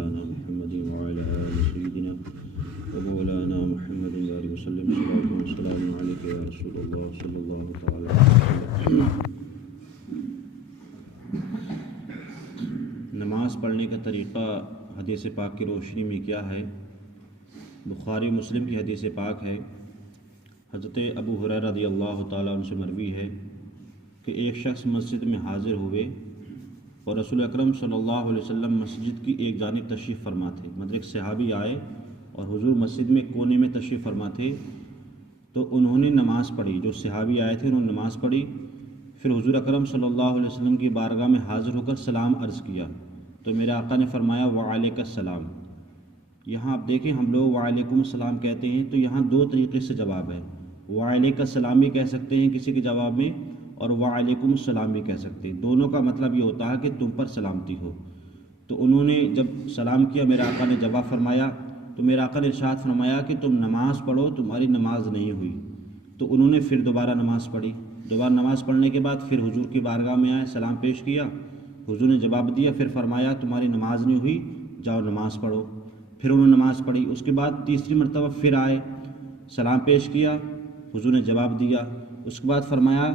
مولانا محمد وعلى آل سيدنا ومولانا محمد بارك وسلم صلاة والسلام عليك يا رسول الله صلی اللہ تعالی علیہ وسلم۔ نماز پڑھنے کا طریقہ حدیث پاک کی روشنی میں کیا ہے؟ بخاری مسلم کی حدیث پاک ہے، حضرت ابو ہریرہ رضی اللہ تعالیٰ عنہ سے مروی ہے کہ ایک شخص مسجد میں حاضر ہوئے اور رسول اکرم صلی اللہ علیہ وسلم مسجد کی ایک جانب تشریف فرما تھے۔ مطلب ایک صحابی آئے اور حضور مسجد میں کونے میں تشریف فرما تھے، تو انہوں نے نماز پڑھی۔ جو صحابی آئے تھے انہوں نے نماز پڑھی، پھر حضور اکرم صلی اللہ علیہ وسلم کی بارگاہ میں حاضر ہو کر سلام عرض کیا، تو میرے آقا نے فرمایا وعلیک السلام۔ یہاں آپ دیکھیں ہم لوگ وعلیکم السلام کہتے ہیں، تو یہاں دو طریقے سے جواب ہے، وعلیک السلام بھی کہہ سکتے ہیں کسی کے جواب میں، اور وعلیکم السلام بھی کہہ سکتے ہیں۔ دونوں کا مطلب یہ ہوتا ہے کہ تم پر سلامتی ہو۔ تو انہوں نے جب سلام کیا، میرے آقا نے جواب فرمایا، تو میرے آقا نے ارشاد فرمایا کہ تم نماز پڑھو، تمہاری نماز نہیں ہوئی۔ تو انہوں نے پھر دوبارہ نماز پڑھی۔ دوبارہ نماز پڑھنے کے بعد پھر حضور کی بارگاہ میں آئے، سلام پیش کیا، حضور نے جواب دیا، پھر فرمایا تمہاری نماز نہیں ہوئی، جاؤ نماز پڑھو۔ پھر انہوں نے نماز پڑھی۔ اس کے بعد تیسری مرتبہ پھر آئے، سلام پیش کیا، حضور نے جواب دیا، اس کے بعد فرمایا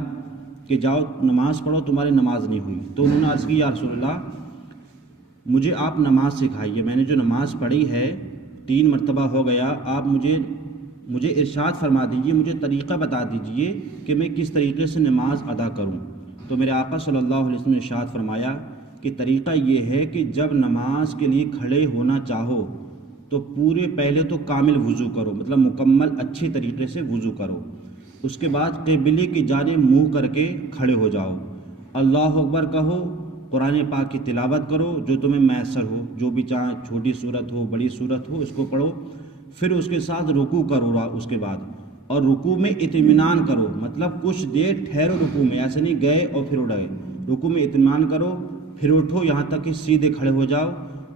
کہ جاؤ نماز پڑھو، تمہاری نماز نہیں ہوئی۔ تو انہوں نے عرض کی یا رسول اللہ مجھے آپ نماز سکھائیے، میں نے جو نماز پڑھی ہے 3 مرتبہ ہو گیا، آپ مجھے ارشاد فرما دیجئے، مجھے طریقہ بتا دیجئے کہ میں کس طریقے سے نماز ادا کروں۔ تو میرے آقا صلی اللہ علیہ وسلم نے ارشاد فرمایا کہ طریقہ یہ ہے کہ جب نماز کے لیے کھڑے ہونا چاہو تو پہلے تو کامل وضو کرو، مطلب مکمل اچھی طریقے سے وضو کرو۔ اس کے بعد قبلے کی جانب منہ کر کے کھڑے ہو جاؤ، اللہ اکبر کہو، قرآن پاک کی تلاوت کرو جو تمہیں میسر ہو، جو بھی چاہے چھوٹی صورت ہو بڑی صورت ہو اس کو پڑھو، پھر اس کے ساتھ رکوع کرو اس کے بعد، اور رکوع میں اطمینان کرو، مطلب کچھ دیر ٹھہرو رکوع میں، ایسے نہیں گئے اور پھر اٹھ گئے، رکوع میں اطمینان کرو، پھر اٹھو یہاں تک کہ سیدھے کھڑے ہو جاؤ،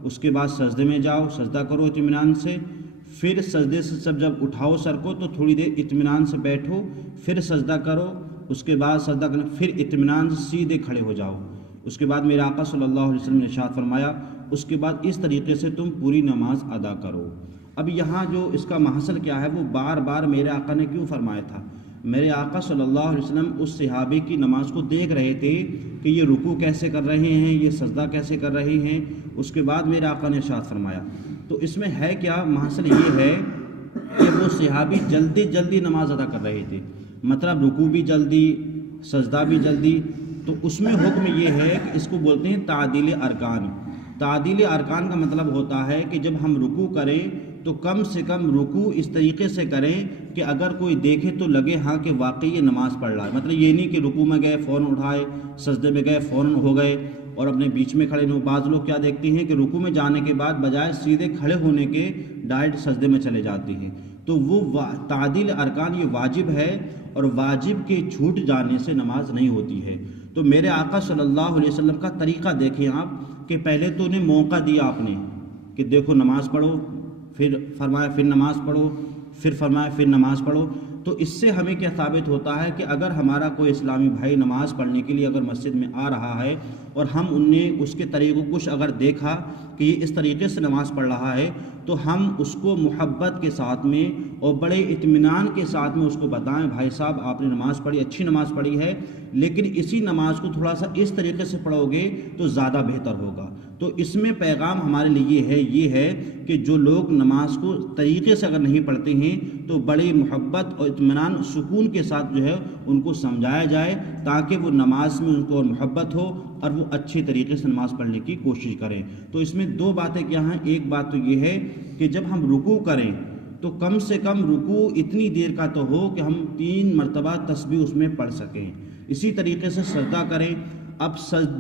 اس کے بعد سجدے میں جاؤ، سجدہ کرو اطمینان سے، پھر سجدے سے جب اٹھاؤ سر کو تو تھوڑی دیر اطمینان سے بیٹھو، پھر سجدہ کرو، اس کے بعد سجدہ کرنے پھر اطمینان سے سیدھے کھڑے ہو جاؤ۔ اس کے بعد میرے آقا صلی اللہ علیہ وسلم نے ارشاد فرمایا اس کے بعد اس طریقے سے تم پوری نماز ادا کرو۔ اب یہاں جو اس کا محصل کیا ہے، وہ بار بار میرے آقا نے کیوں فرمایا تھا؟ میرے آقا صلی اللہ علیہ وسلم اس صحابی کی نماز کو دیکھ رہے تھے کہ یہ رکوع کیسے کر رہے ہیں، یہ سجدہ کیسے کر رہے ہیں۔ اس کے بعد میرے آقا نے ارشاد فرمایا، تو اس میں ہے کیا محصل یہ ہے کہ وہ صحابی جلدی جلدی نماز ادا کر رہے تھے، مطلب رکوع بھی جلدی، سجدہ بھی جلدی۔ تو اس میں حکم یہ ہے کہ اس کو بولتے ہیں تعدیل ارکان۔ تعدیل ارکان کا مطلب ہوتا ہے کہ جب ہم رکوع کریں تو کم سے کم رکوع اس طریقے سے کریں کہ اگر کوئی دیکھے تو لگے ہاں کہ واقعی یہ نماز پڑھ رہا ہے۔ مطلب یہ نہیں کہ رکوع میں گئے فوراً اٹھائے، سجدے میں گئے فوراً ہو گئے اور اپنے بیچ میں کھڑے نہیں۔ بعض لوگ کیا دیکھتے ہیں کہ رکوع میں جانے کے بعد بجائے سیدھے کھڑے ہونے کے ڈائریکٹ سجدے میں چلے جاتے ہیں۔ تو وہ تعدیل ارکان یہ واجب ہے، اور واجب کے چھوٹ جانے سے نماز نہیں ہوتی ہے۔ تو میرے آقا صلی اللہ علیہ وسلم کا طریقہ دیکھیں آپ کہ پہلے تو انہیں موقع دیا آپ نے کہ دیکھو نماز پڑھو، پھر فرمایا پھر نماز پڑھو، پھر فرمایا پھر نماز پڑھو۔ تو اس سے ہمیں کیا ثابت ہوتا ہے کہ اگر ہمارا کوئی اسلامی بھائی نماز پڑھنے کے لیے اگر مسجد میں آ رہا ہے اور ہم نے اس کے طریقوں کچھ اگر دیکھا کہ یہ اس طریقے سے نماز پڑھ رہا ہے، تو ہم اس کو محبت کے ساتھ میں اور بڑے اطمینان کے ساتھ میں اس کو بتائیں بھائی صاحب آپ نے نماز پڑھی، اچھی نماز پڑھی ہے، لیکن اسی نماز کو تھوڑا سا اس طریقے سے پڑھو گے تو زیادہ بہتر ہوگا۔ تو اس میں پیغام ہمارے لیے یہ ہے کہ جو لوگ نماز کو طریقے سے اگر نہیں پڑھتے ہیں تو بڑی محبت اور اطمینان سکون کے ساتھ جو ہے ان کو سمجھایا جائے، تاکہ وہ نماز میں ان کو اور محبت ہو اور وہ اچھی طریقے سے نماز پڑھنے کی کوشش کریں۔ تو اس میں 2 باتیں کیا ہیں، ایک بات تو یہ ہے کہ جب ہم رکوع کریں تو کم سے کم رکوع اتنی دیر کا تو ہو کہ ہم 3 مرتبہ تسبیح اس میں پڑھ سکیں۔ اسی طریقے سے سجدہ کریں، اب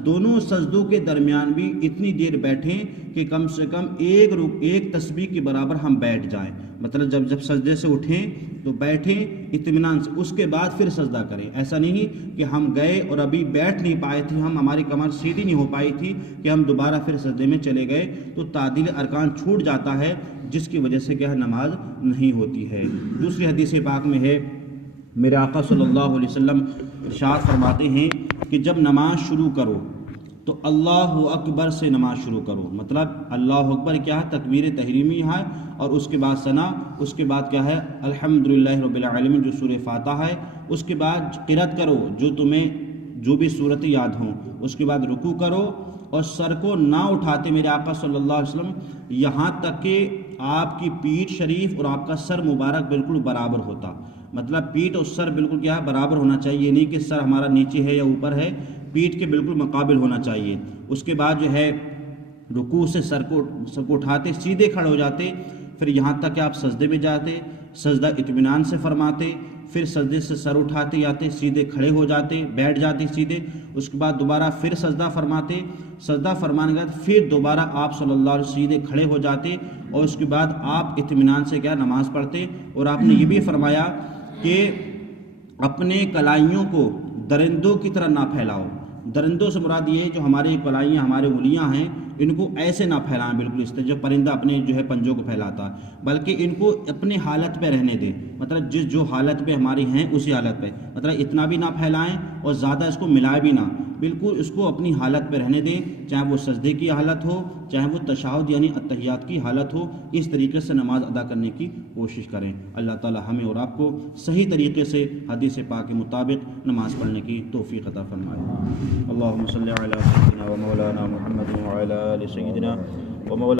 دونوں سجدوں کے درمیان بھی اتنی دیر بیٹھیں کہ کم سے کم ایک تسبیح کے برابر ہم بیٹھ جائیں، مطلب جب سجدے سے اٹھیں تو بیٹھیں اطمینان سے، اس کے بعد پھر سجدہ کریں۔ ایسا نہیں کہ ہم گئے اور ابھی بیٹھ نہیں پائے تھے، ہماری کمر سیدھی نہیں ہو پائی تھی کہ ہم دوبارہ پھر سجدے میں چلے گئے، تو تعدیل ارکان چھوٹ جاتا ہے، جس کی وجہ سے کیا نماز نہیں ہوتی ہے۔ دوسری حدیث پاک میں ہے میرے آقا صلی اللہ علیہ وسلم ارشاد فرماتے ہیں کہ جب نماز شروع کرو تو اللہ اکبر سے نماز شروع کرو، مطلب اللہ اکبر کیا ہے؟ تکبیر تحریمی ہے، اور اس کے بعد ثنا، اس کے بعد کیا ہے؟ الحمدللہ رب العالمین جو سورہ فاتحہ ہے، اس کے بعد قرأت کرو جو تمہیں جو بھی صورت یاد ہوں، اس کے بعد رکوع کرو اور سر کو نہ اٹھاتے میرے آقا صلی اللہ علیہ وسلم یہاں تک کہ آپ کی پیٹھ شریف اور آپ کا سر مبارک بالکل برابر ہوتا، مطلب پیٹھ اور سر بالکل کیا ہے؟ برابر ہونا چاہیے، یہ نہیں کہ سر ہمارا نیچے ہے یا اوپر ہے، پیٹھ کے بالکل مقابل ہونا چاہیے۔ اس کے بعد جو ہے رکوع سے سر کو اٹھاتے، سیدھے کھڑے ہو جاتے، پھر یہاں تک کہ آپ سجدے میں جاتے، سجدہ اطمینان سے فرماتے، پھر سجدے سے سر اٹھاتے جاتے، سیدھے کھڑے ہو جاتے، بیٹھ جاتے سیدھے، اس کے بعد دوبارہ پھر سجدہ فرماتے، سجدہ فرمانے کے بعد پھر دوبارہ آپ صلی اللہ علیہ وسلم سیدھے کھڑے ہو جاتے، اور اس کے بعد آپ اطمینان سے کیا نماز پڑھتے۔ اور آپ نے یہ بھی فرمایا کہ اپنے کلائیوں کو درندوں کی طرح نہ پھیلاؤ۔ درندوں سے مراد یہ ہے جو ہماری کلائیاں، ہمارے انگلیاں ہیں، ان کو ایسے نہ پھیلائیں بالکل اس طرح جو پرندہ اپنے جو ہے پنجوں کو پھیلاتا ہے، بلکہ ان کو اپنے حالت پہ رہنے دیں، مطلب جو حالت پہ ہماری ہیں اسی حالت پہ، مطلب اتنا بھی نہ پھیلائیں اور زیادہ اس کو ملائے بھی نہ، بالکل اس کو اپنی حالت پہ رہنے دیں، چاہے وہ سجدے کی حالت ہو، چاہے وہ تشہد یعنی التحیات کی حالت ہو، اس طریقے سے نماز ادا کرنے کی کوشش کریں۔ اللہ تعالی ہمیں اور آپ کو صحیح طریقے سے حدیث پاک کے مطابق نماز پڑھنے کی توفیق عطا فرمائے۔ اللہم صلی علی سیدنا و مولانا محمد وعلی آل سیدنا و مولانا